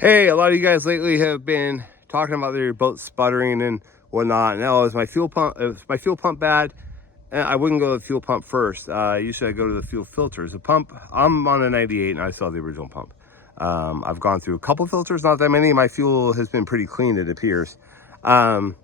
Hey, a lot of you guys lately have been talking about your boat sputtering and whatnot. And is my fuel pump? Is my fuel pump bad? And I wouldn't go to the fuel pump first. Usually I go to the fuel filters. The pump, I'm on a 98 and I still have the original pump. I've gone through a couple filters, not that many. My fuel has been pretty clean, it appears. But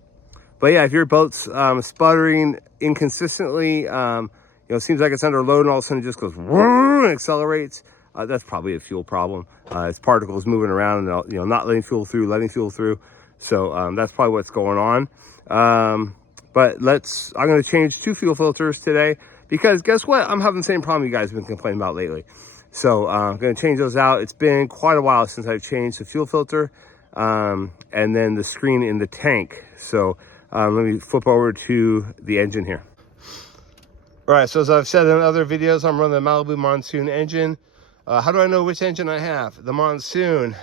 yeah, if your boat's sputtering inconsistently, it seems like it's under load and all of a sudden it just goes and accelerates. That's probably a fuel problem. It's particles moving around and not letting fuel through. So that's probably what's going on. But I'm going to change 2 fuel filters today because guess what? I'm having the same problem you guys have been complaining about lately. So I'm going to change those out. It's been quite a while since I've changed the fuel filter and then the screen in the tank. So let me flip over to the engine here. All right, so as I've said in other videos, I'm running the Malibu Monsoon engine. How do I know which engine I have? The Monsoon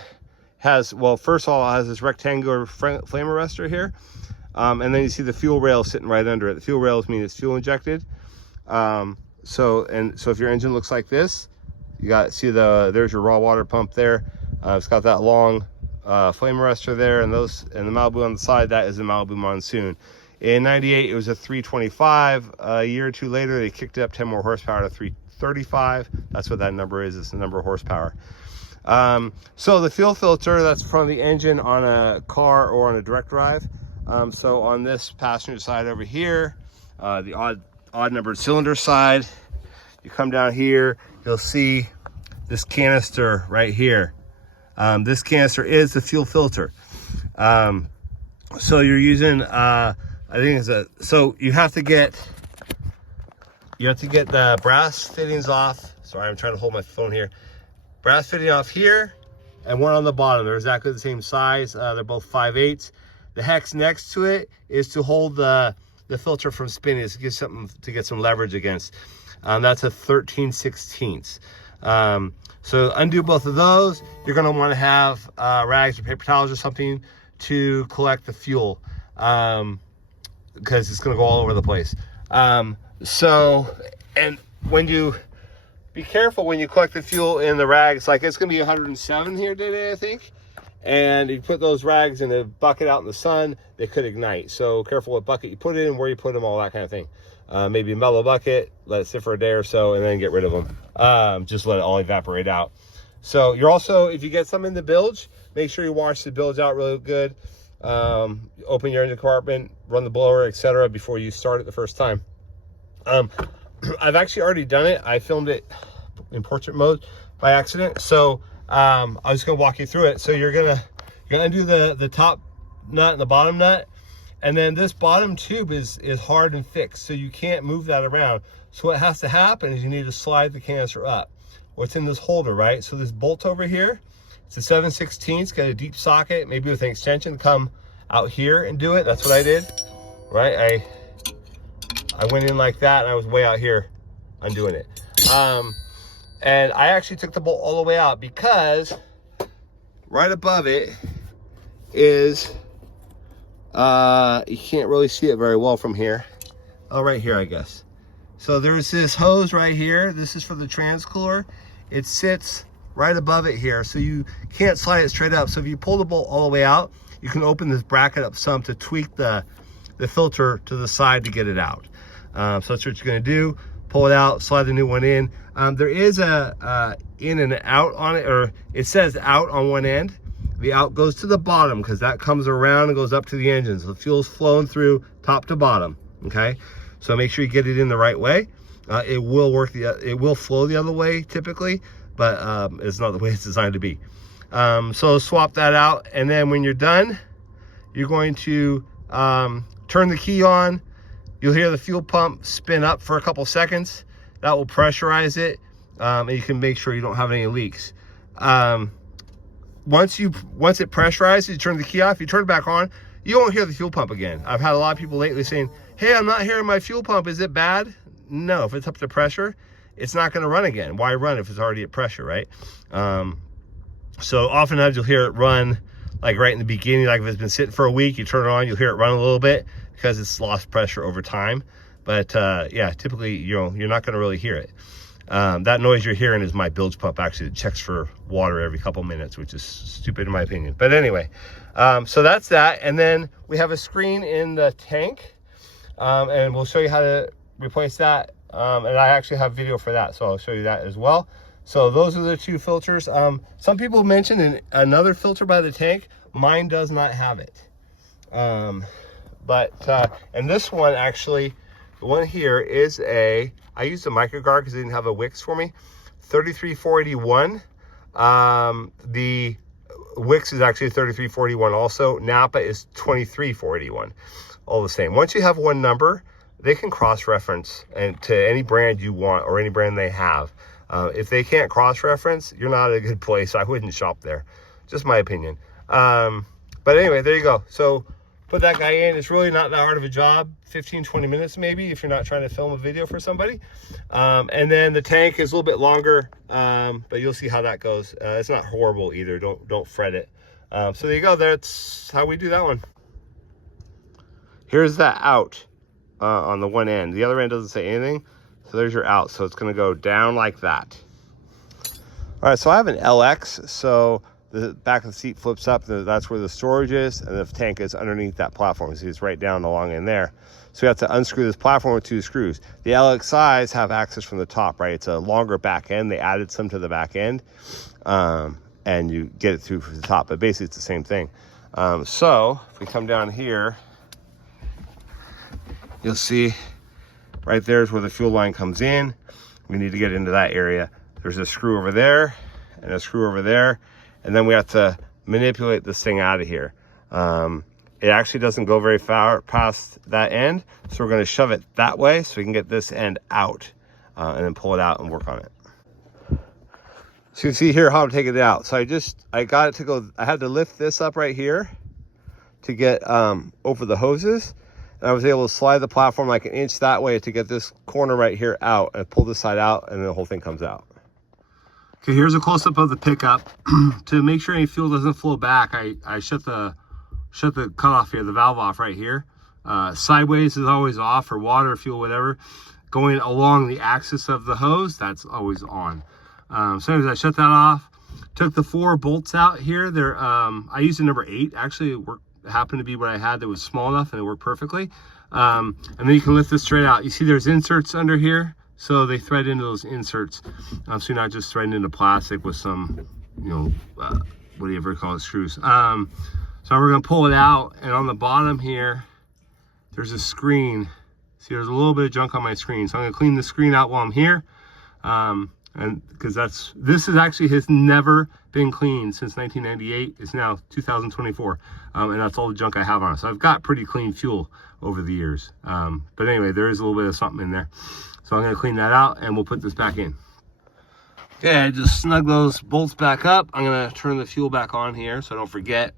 has, well, first of all, it has this rectangular flame arrestor here. And then you see the fuel rail sitting right under it. The fuel rails mean it's fuel injected. So if your engine looks like this, there's your raw water pump there. It's got that long flame arrestor there, and the Malibu on the side, that is the Malibu Monsoon. In 98, it was a 325. A year or two later, they kicked it up 10 more horsepower to 335. That's what that number is. It's the number of horsepower. So the fuel filter, that's from the engine on a car or on a direct drive. So on this passenger side over here, the odd numbered cylinder side, you come down here, you'll see this canister right here. This canister is the fuel filter. So you're using, so you have to get the brass fittings off. Sorry, I'm trying to hold my phone here. Brass fitting off here and one on the bottom. They're exactly the same size. They're both 5/8. The hex next to it is to hold the filter from spinning, to get something to get some leverage against. That's a 13/16. So undo both of those. You're going to want to have rags or paper towels or something to collect the fuel, because it's going to go all over the place. And when you be careful when you collect the fuel in the rags, like it's going to be 107 here today, I think. And you put those rags in a bucket out in the sun, they could ignite. So careful what bucket you put it in, where you put them, all that kind of thing. Maybe a mellow bucket, let it sit for a day or so, and then get rid of them. Just let it all evaporate out. So you're also, if you get some in the bilge, make sure you wash the bilge out really good. Open your engine compartment, run the blower, etc. before you start it the first time. I've actually already done it. I filmed it in portrait mode by accident. So I'm just gonna walk you through it. So you're gonna undo the top nut and the bottom nut, and then this bottom tube is hard and fixed, so you can't move that around. So what has to happen is you need to slide the canister up. What's in this holder, right? So this bolt over here, it's a 7/16. It's got a deep socket, maybe with an extension. Come out here and do it. That's what I did, right? I went in like that, and I was way out here undoing it. And I actually took the bolt all the way out because right above it is, you can't really see it very well from here. Oh, right here, I guess. So there's this hose right here. This is for the transcooler. It sits right above it here, so you can't slide it straight up. So if you pull the bolt all the way out, you can open this bracket up some to tweak the filter to the side to get it out. So that's what you're gonna do. Pull it out, slide the new one in. There is a in and out on it, or it says out on one end. The out goes to the bottom because that comes around and goes up to the engine. So the fuel's flowing through top to bottom, okay? So make sure you get it in the right way. It will work, it will flow the other way typically, but it's not the way it's designed to be. So swap that out, and then when you're done, you're going to turn the key on. You'll hear the fuel pump spin up for a couple seconds. That will pressurize it, and you can make sure you don't have any leaks. Once it pressurizes, you turn the key off, you turn it back on, you won't hear the fuel pump again. I've had a lot of people lately saying, hey, I'm not hearing my fuel pump, is it bad? No, if it's up to pressure, it's not gonna run again. Why run if it's already at pressure, right? So oftentimes you'll hear it run like right in the beginning, like if it's been sitting for a week, you turn it on, you'll hear it run a little bit because it's lost pressure over time. But yeah, typically, you're not gonna really hear it. That noise you're hearing is my bilge pump. Actually, it checks for water every couple minutes, which is stupid in my opinion. But anyway, so that's that. And then we have a screen in the tank, and we'll show you how to replace that. And I actually have video for that, so I'll show you that as well. So those are the two filters. Some people mentioned another filter by the tank. Mine does not have it. And this one actually, the one here is I used a microguard because they didn't have a wicks for me. 33481. The wicks is actually 33481 also. Napa is 23481. All the same. Once you have one number, they can cross-reference and to any brand you want or any brand they have. If they can't cross-reference, you're not at a good place. I wouldn't shop there. Just my opinion. But anyway, there you go. So put that guy in. It's really not that hard of a job. 15-20 minutes maybe if you're not trying to film a video for somebody. And then the tank is a little bit longer, but you'll see how that goes. It's not horrible either. Don't fret it. So there you go. That's how we do that one. Here's that out on the one end. The other end doesn't say anything. So there's your out. So it's going to go down like that. All right, so I have an LX. So the back of the seat flips up. That's where the storage is. And the tank is underneath that platform. See, it's right down along in there. So you have to unscrew this platform with 2 screws. The LXIs have access from the top, right? It's a longer back end. They added some to the back end. And you get it through from the top. But basically, it's the same thing. So if we come down here, you'll see right there is where the fuel line comes in. We need to get into that area. There's a screw over there and a screw over there. And then we have to manipulate this thing out of here. It actually doesn't go very far past that end. So we're gonna shove it that way so we can get this end out and then pull it out and work on it. So you can see here how I'm taking it out. So I got it to go, I had to lift this up right here to get over the hoses. And I was able to slide the platform like an inch that way to get this corner right here out and pull this side out, and then the whole thing comes out. Okay, here's a close-up of the pickup. To make sure any fuel doesn't flow back, I shut the cutoff here, the valve off right here. Sideways is always off for water, fuel, whatever. Going along the axis of the hose, that's always on. So anyways, I shut that off. Took the 4 bolts out here. They're I used a number 8. Actually, it happened to be what I had that was small enough and it worked perfectly. And then you can lift this straight out. You see there's inserts under here. So they thread into those inserts. So you're not just threading into plastic with some, you know, what do you ever call it, screws. So we're gonna pull it out, and on the bottom here, there's a screen. See, there's a little bit of junk on my screen. So I'm gonna clean the screen out while I'm here. And because this is actually has never been cleaned since 1998. It's now 2024. And that's all the junk I have on it. So I've got pretty clean fuel over the years. But anyway, there is a little bit of something in there. So I'm gonna clean that out and we'll put this back in. Okay, I just snug those bolts back up. I'm gonna turn the fuel back on here so I don't forget.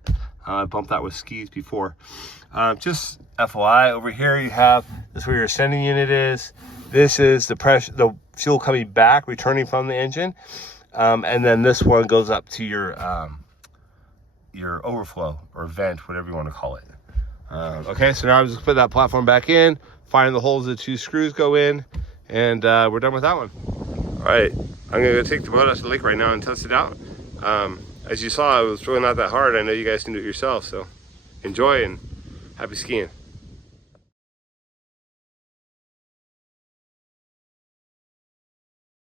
I bumped that with skis before. Just FYI, over here you have, this is where your ascending unit is. This is the pressure, the fuel coming back, returning from the engine. And then this one goes up to your overflow or vent, whatever you want to call it. Okay, so now I'm just put that platform back in, find the holes the 2 screws go in, and we're done with that one. All right, I'm gonna go take the boat out to the lake right now and test it out. As you saw, it was really not that hard. I know you guys can do it yourself, so enjoy and happy skiing.